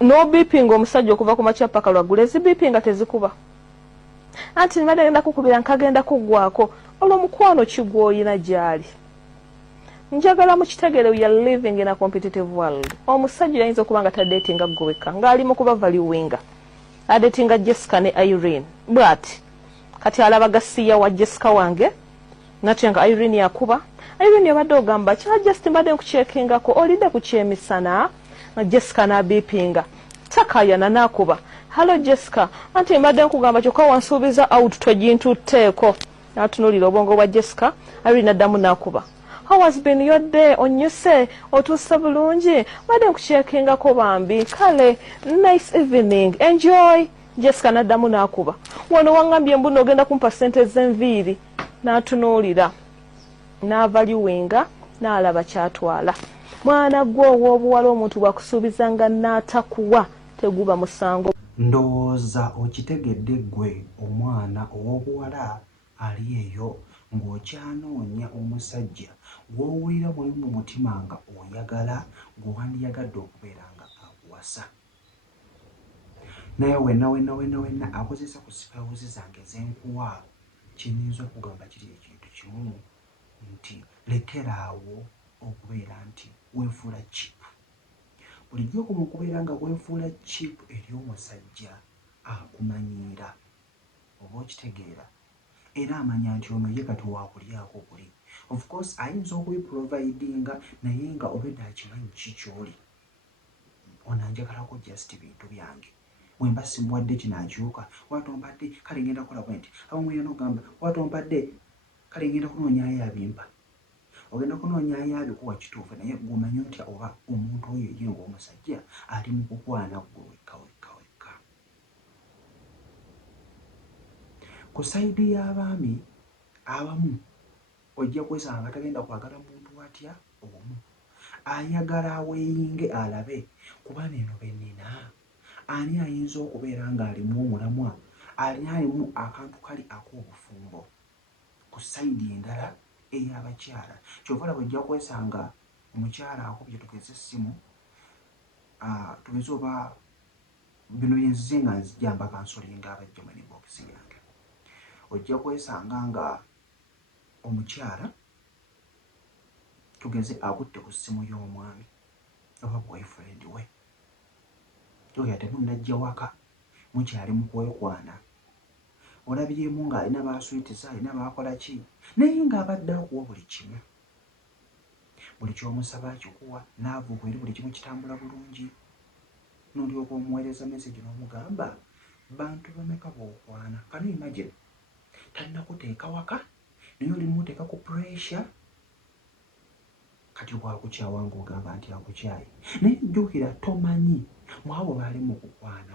no beeping omusajja okuva ku makya paka lwaggula ezibeepinga tezikuba anti nibadde ngenda kukubira nkagenda kuggwako olwo mukwano kigwoyina gyali njagala mukitegeere we are living in a competitive world omusajja yayinza okuba nga tadeetinga ggoweka ng'ali mu kuba valuwinga adeetinga Jessica ne Irene bw'ati kati alaba gasiya wa Jessica wange natya nga Irene yakuba Irene yabadde ogamba kya just mbadde nkukyekingako olidde ku kyemisana Jessica n'abeepinga takayana n'akuba hello Jessica anti mbadde nkugamba kyokka wansuubiza out twegintutteeko n'atunuulira obwongo bwa Jessica Irene addamu n'akuba how has been your day onyuse otuuse bulungi mbadde nkukyekingako bambi kale nice evening enjoy Jessica n'addamu n'akuba wano wangambye mbuno ogenda kumpa ssente z'enviiri n'atunuulira n'avaluwinga n'alaba kyatwala mwana gwe ow'obuwala omuntu bwakusuubizanga n'atakuwa teguba musango ndowooza okitegedde ggwe omwana ow'obuwala ali eyo ng'okyanoonya omusajja gw'owulira muli mu mutima nga oyagala gwewandiyagadde okubeera nga akuwasa naye wenna akozesa ku sipawuzi zange zenkuwa kiyinza okugamba kiri ekintu kimu nti lekeraawo okubeera nti weefuula chip bulijjo okubeera nga weefuula chip eri omusajja akumanyiira oba okitegeera era amanya nti ono ye kati waakulyako buli of course ayinza okubiprovidinga naye nga obedde akimanyi kikyoli onanjagalako just bintu byange wemba simuwadde kinaakyuka watompadde kale ngenda kukola bwenti abamwera n'ogamba watompadde kale ngenda kunoonyaayo abimpa ogenda kunoonyaayo abikuwa kituufu naye gwomanyi otya oba omuntu oyo ye ng'omusajja ali mu kukwana gwe wekka ku sayidi y'abaami abamu ojja kwesanga nga tagenda kwagala muntu atya omu ayagala aweeyinge alabe kuba neno bennina ani ayinza okubeera ng'alimu omulamwa alimu akantu kali ak'obufumbo ku sayidi endala ey'abakyala kyova laba ojja kwesanga omukyala akubye tugeze essimu tugeze oba bino byenzize nga nzijjamba kansolinga abajja mu inbox yange ojja kwesanga nga omukyala tugeze akutte ku ssimu y'omwami oba boyfriend we oyo temunnajja waka mukyali mu kwekwana olabyemu ng'alina baaswitiza alina baakola ki naye ng'abadde akuwa buli kimu buli kyomusaba akikuwa naavuga eri buli kimu kitambula bulungi n'olyoka omuweereza message n'omugamba bantu bameka b'okwana kano imagine tannakuteeka waka naye olimu oteeka ku pressure kati bwakukyawa ng'ogamba nti akukyaye naye jjukira tomanyi mwabo baali mu kukwana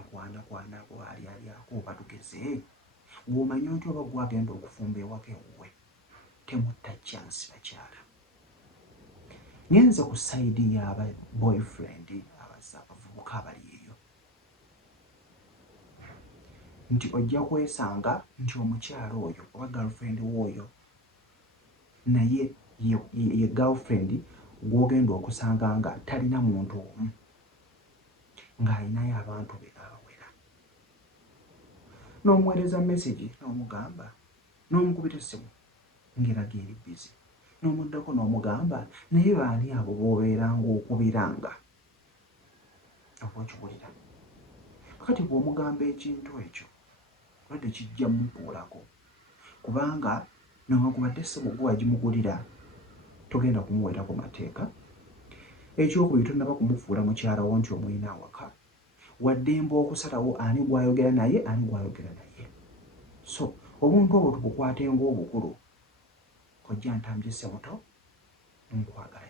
bwali alyako oba tugeze ng'omanyi nti oba gwagenda okufumba ewaka ewuwe temutta chance bakyala ngenze ku sayidi y'aba boyfriend abavubuka abali eyo nti ojja kwesanga nti omukyala oyo oba girlfriend w'oyo naye ye girlfriend gw'ogenda okusanga nga talina muntu omu ng'alinayo abantu be abawera n'omuweereza message n'omugamba n'omukubita essimu ng'eraga eri busy n'omuddako n'omugamba naye baani abo b'obeera ng'okubiranga oba okiwulira kakati bw'omugamba ekintu ekyo obadde kijja mmutuulako kubanga newankubadde essimu gwe wagimugulira togenda kumuweera ku mateeka ekyokubiri tonnaba kumufuula mukyala wo nti omulina awaka waddemba okusalawo ani gw'ayogera naye ani gw'ayogera naye so obuntu obwo tubukwate ng'obukulu kojja ntambye ssemuto nkwagala